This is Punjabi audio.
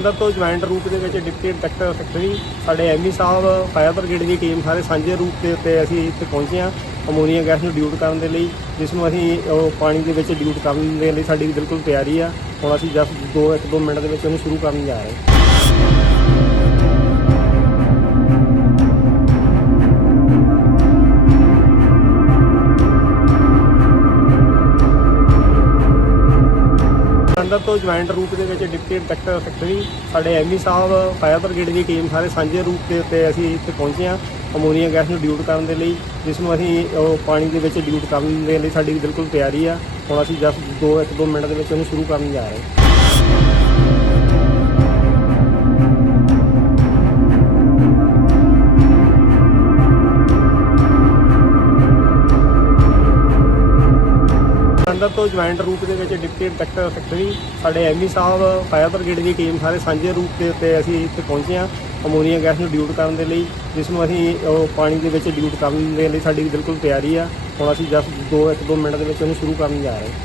ਤੋਂ ਜੁਆਇੰਟ ਰੂਪ ਦੇ ਵਿੱਚ ਡਿਪਟੀ ਇੰਸਪੈਕਟਰ ਸੈਕਟਰੀ ਸਾਡੇ ਐਮਈ ਸਾਹਿਬ, ਫਾਇਰ ਬ੍ਰਿਗੇਡ ਦੀ ਟੀਮ ਸਾਰੇ ਸਾਂਝੇ ਰੂਪ ਦੇ ਉੱਤੇ ਅਸੀਂ ਇੱਥੇ ਪਹੁੰਚੇ ਹਾਂ ਅਮੋਨੀਆ ਗੈਸ ਨੂੰ ਡਿਊਟ ਕਰਨ ਦੇ ਲਈ, ਜਿਸ ਨੂੰ ਅਸੀਂ ਉਹ ਪਾਣੀ ਦੇ ਵਿੱਚ ਡਿਊਟ ਕਰਨ ਦੇ ਲਈ ਸਾਡੀ ਬਿਲਕੁਲ ਤਿਆਰੀ ਆ। ਹੁਣ ਅਸੀਂ ਜਸਟ ਦੋ ਇੱਕ ਦੋ ਮਿੰਟ ਦੇ ਵਿੱਚ ਉਹਨੂੰ ਸ਼ੁਰੂ ਕਰਨ ਜਾ ਰਹੇ ਹਾਂ। ਅੰਦਰ ਤੋਂ ਜੁਆਇੰਟ ਰੂਪ ਦੇ ਵਿੱਚ ਡਿਪਟੀ ਇੰਸਪੈਕਟਰ ਸੈਕਟਰੀ, ਸਾਡੇ ਐਮਈ ਸਾਹਿਬ ਫਾਇਰ ਬ੍ਰਿਗੇਡ ਦੀ ਟੀਮ ਸਾਰੇ ਸਾਂਝੇ ਰੂਪ ਦੇ ਉੱਤੇ ਅਸੀਂ ਇੱਥੇ ਪਹੁੰਚੇ ਹਾਂ ਅਮੋਨੀਆ ਗੈਸ ਨੂੰ ਡਿਊਟ ਕਰਨ ਦੇ ਲਈ, ਜਿਸ ਨੂੰ ਅਸੀਂ ਉਹ ਪਾਣੀ ਦੇ ਵਿੱਚ ਡਿਊਟ ਕਰਨ ਦੇ ਲਈ ਸਾਡੀ ਬਿਲਕੁਲ ਤਿਆਰੀ ਆ। ਹੁਣ ਅਸੀਂ ਜਸਟ ਦੋ ਇੱਕ ਦੋ ਮਿੰਟ ਦੇ ਵਿੱਚ ਉਹਨੂੰ ਸ਼ੁਰੂ ਕਰਨ ਜਾ ਰਹੇ ਹਾਂ। ਅੰਦਰ ਤੋਂ ਜੁਆਇੰਟ ਰੂਪ ਦੇ ਵਿੱਚ ਡਿਪਟੀ ਇੰਸਪੈਕਟਰ ਸੈਕਟਰੀ, ਸਾਡੇ ਐਮਈ ਸਾਹਿਬ, ਫਾਇਰ ਬ੍ਰਿਗੇਡ ਦੀ ਟੀਮ ਸਾਰੇ ਸਾਂਝੇ ਰੂਪ ਦੇ ਉੱਤੇ ਅਸੀਂ ਇੱਥੇ ਪਹੁੰਚੇ ਹਾਂ ਅਮੋਨੀਆ ਗੈਸ ਨੂੰ ਡਿਊਟ ਕਰਨ ਦੇ ਲਈ, ਜਿਸ ਨੂੰ ਅਸੀਂ ਉਹ ਪਾਣੀ ਦੇ ਵਿੱਚ ਡਿਊਟ ਕਰਨ ਦੇ ਲਈ ਸਾਡੀ ਬਿਲਕੁਲ ਤਿਆਰੀ ਆ। ਹੁਣ ਅਸੀਂ ਜਸਟ ਦੋ, ਇੱਕ ਦੋ ਮਿੰਟ ਦੇ ਵਿੱਚ ਉਹਨੂੰ ਸ਼ੁਰੂ ਕਰਨ ਜਾ ਰਹੇ ਹਾਂ।